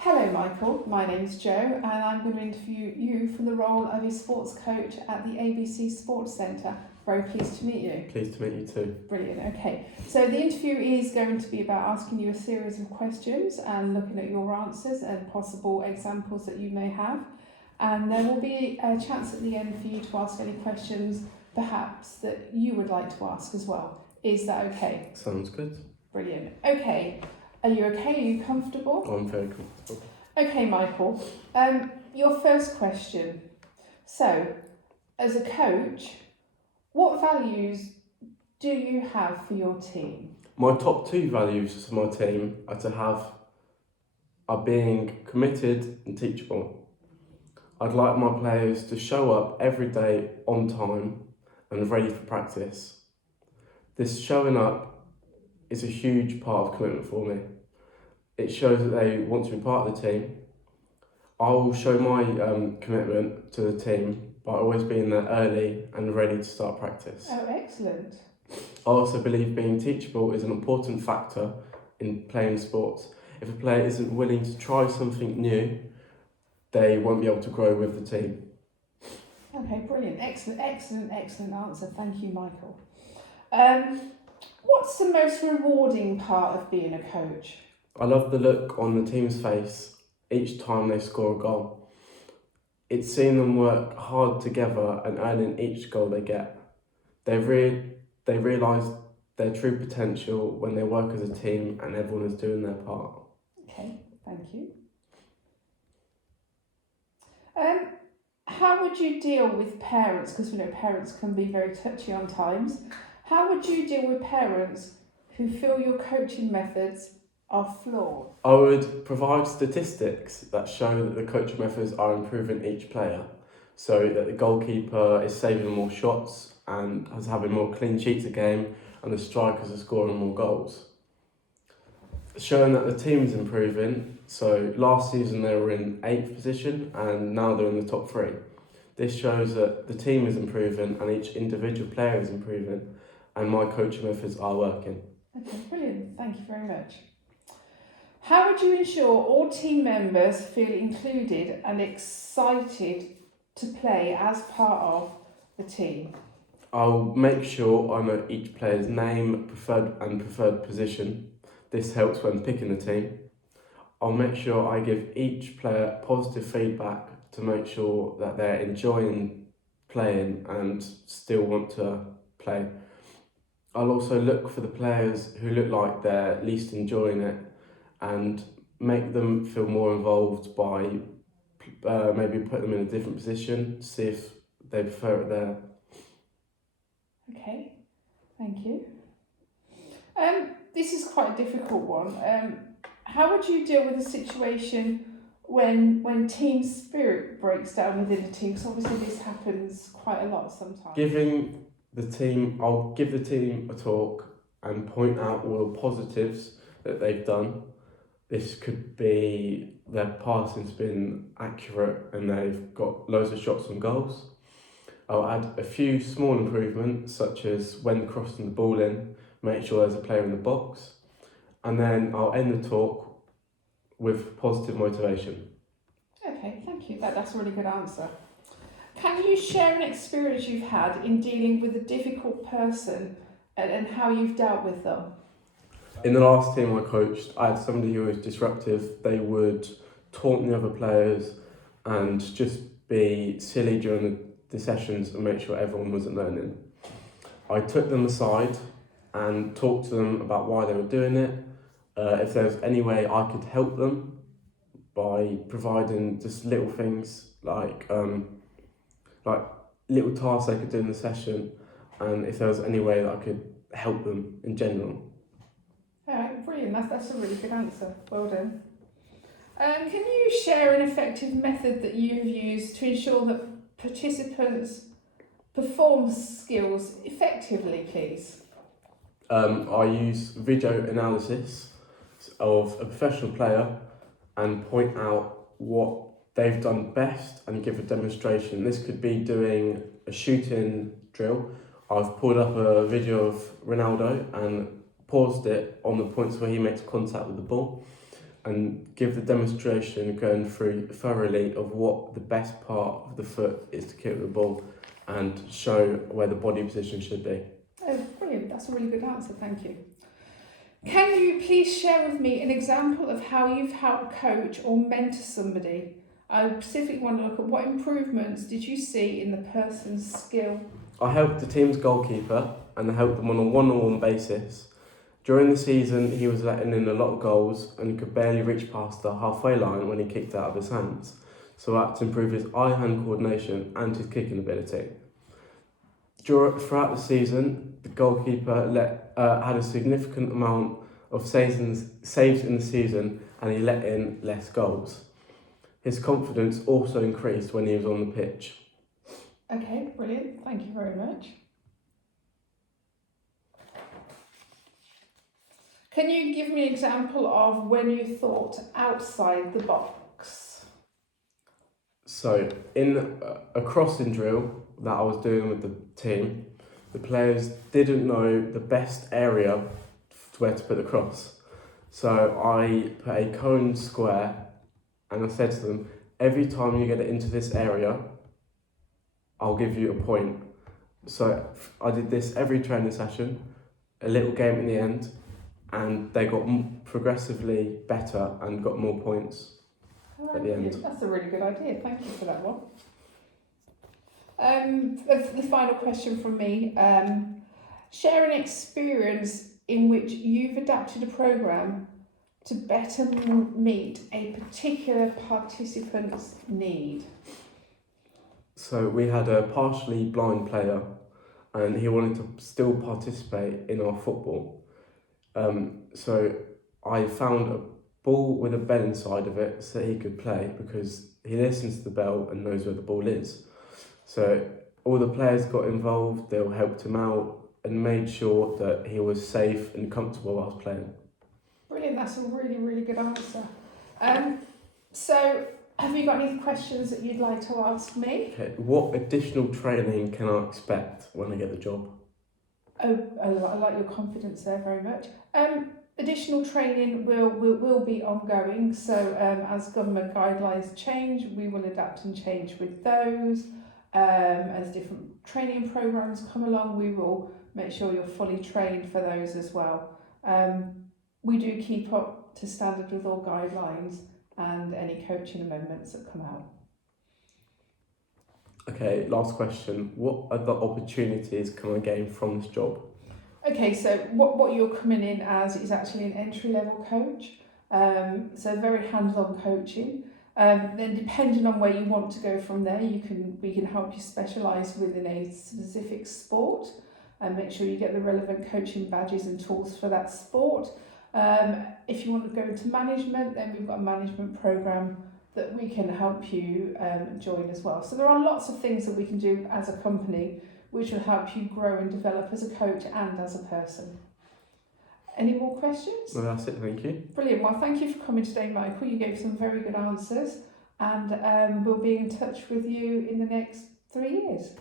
Hello Michael, my name's Jo and I'm going to interview you for the role of a sports coach at the ABC Sports Centre. Very pleased to meet you. Pleased to meet you too. Brilliant, okay. So the interview is going to be about asking you a series of questions and looking at your answers and possible examples that you may have. And there will be a chance at the end for you to ask any questions perhaps that you would like to ask as well. Is that okay? Sounds good. Brilliant. Okay. Are you okay? Are you comfortable? I'm very comfortable. Okay, Michael. Your first question. So, as a coach, what values do you have for your team? My top two values for my team are being committed and teachable. I'd like my players to show up every day on time and ready for practice. This showing up is a huge part of commitment for me. It shows that they want to be part of the team. I will show my commitment to the team by always being there early and ready to start practice. Oh, excellent. I also believe being teachable is an important factor in playing sports. If a player isn't willing to try something new, they won't be able to grow with the team. Okay, brilliant. Excellent answer. Thank you, Michael. What's the most rewarding part of being a coach? I love the look on the team's face each time they score a goal. It's seeing them work hard together and earning each goal they get. They realise their true potential when they work as a team and everyone is doing their part. Okay, thank you. How would you deal with parents? Because we know parents can be very touchy on times. How would you deal with parents who feel your coaching methods are flawed? I would provide statistics that show that the coaching methods are improving each player, so that the goalkeeper is saving more shots and is having more clean sheets a game, and the strikers are scoring more goals. Showing that the team is improving, so last season they were in 8th position and now they're in the top 3. This shows that the team is improving and each individual player is improving, and my coaching methods are working. Okay, brilliant. Thank you very much. How would you ensure all team members feel included and excited to play as part of the team? I'll make sure I know each player's name, preferred position. This helps when picking the team. I'll make sure I give each player positive feedback to make sure that they're enjoying playing and still want to play. I'll also look for the players who look like they're least enjoying it and make them feel more involved by maybe put them in a different position, see if they prefer it there. Okay, thank you. This is quite a difficult one. How would you deal with a situation when team spirit breaks down within a team? Because obviously this happens quite a lot sometimes. I'll give the team a talk and point out all the positives that they've done. This could be their passing's been accurate and they've got loads of shots and goals. I'll add a few small improvements, such as when crossing the ball in, make sure there's a player in the box, and then I'll end the talk with positive motivation. Okay, thank you. That's a really good answer. Can you share an experience you've had in dealing with a difficult person and how you've dealt with them? In the last team I coached, I had somebody who was disruptive. They would taunt the other players and just be silly during the sessions and make sure everyone wasn't learning. I took them aside and talked to them about why they were doing it, if there was any way I could help them by providing just little things like little tasks they could do in the session, and if there was any way that I could help them in general. All right, brilliant. That's a really good answer. Well done. Can you share an effective method that you've used to ensure that participants perform skills effectively, please? I use video analysis of a professional player and point out what they've done best and give a demonstration. This could be doing a shooting drill. I've pulled up a video of Ronaldo and paused it on the points where he makes contact with the ball and give the demonstration going through thoroughly of what the best part of the foot is to kick the ball and show where the body position should be. Oh, brilliant. That's a really good answer. Thank you. Can you please share with me an example of how you've helped coach or mentor somebody? I specifically want to look at what improvements did you see in the person's skill? I helped the team's goalkeeper and I helped them on a one-on-one basis. During the season, he was letting in a lot of goals and could barely reach past the halfway line when he kicked out of his hands. So I had to improve his eye-hand coordination and his kicking ability. Throughout the season, the goalkeeper had a significant amount of saves in the season and he let in less goals. His confidence also increased when he was on the pitch. Okay, brilliant. Thank you very much. Can you give me an example of when you thought outside the box? So, in a crossing drill that I was doing with the team, the players didn't know the best area where to put the cross. So I put a cone square and I said to them, every time you get it into this area, I'll give you a point. So I did this every training session, a little game in the end, and they got progressively better and got more points at the end. That's a really good idea. Thank you for that one. The final question from me. Share an experience in which you've adapted a programme to better meet a particular participant's need. So we had a partially blind player and he wanted to still participate in our football. So I found a ball with a bell inside of it so he could play because he listens to the bell and knows where the ball is. So all the players got involved, they all helped him out and made sure that he was safe and comfortable whilst playing. Brilliant, that's a really, really good answer. So have you got any questions that you'd like to ask me? Okay, what additional training can I expect when I get the job? Oh, I like your confidence there very much. Additional training will be ongoing, so as government guidelines change, we will adapt and change with those. As different training programs come along, we will make sure you're fully trained for those as well. We do keep up to standard with all guidelines and any coaching amendments that come out. Okay, last question. What other opportunities can I gain from this job? Okay, so what you're coming in as is actually an entry-level coach, so very hands-on coaching. Then depending on where you want to go from there, we can help you specialise within a specific sport and make sure you get the relevant coaching badges and tools for that sport. If you want to go into management, then we've got a management programme that we can help you join as well. So there are lots of things that we can do as a company which will help you grow and develop as a coach and as a person. Any more questions? No, that's it, thank you. Brilliant. Well, thank you for coming today, Michael. You gave some very good answers and we'll be in touch with you in the next 3 years.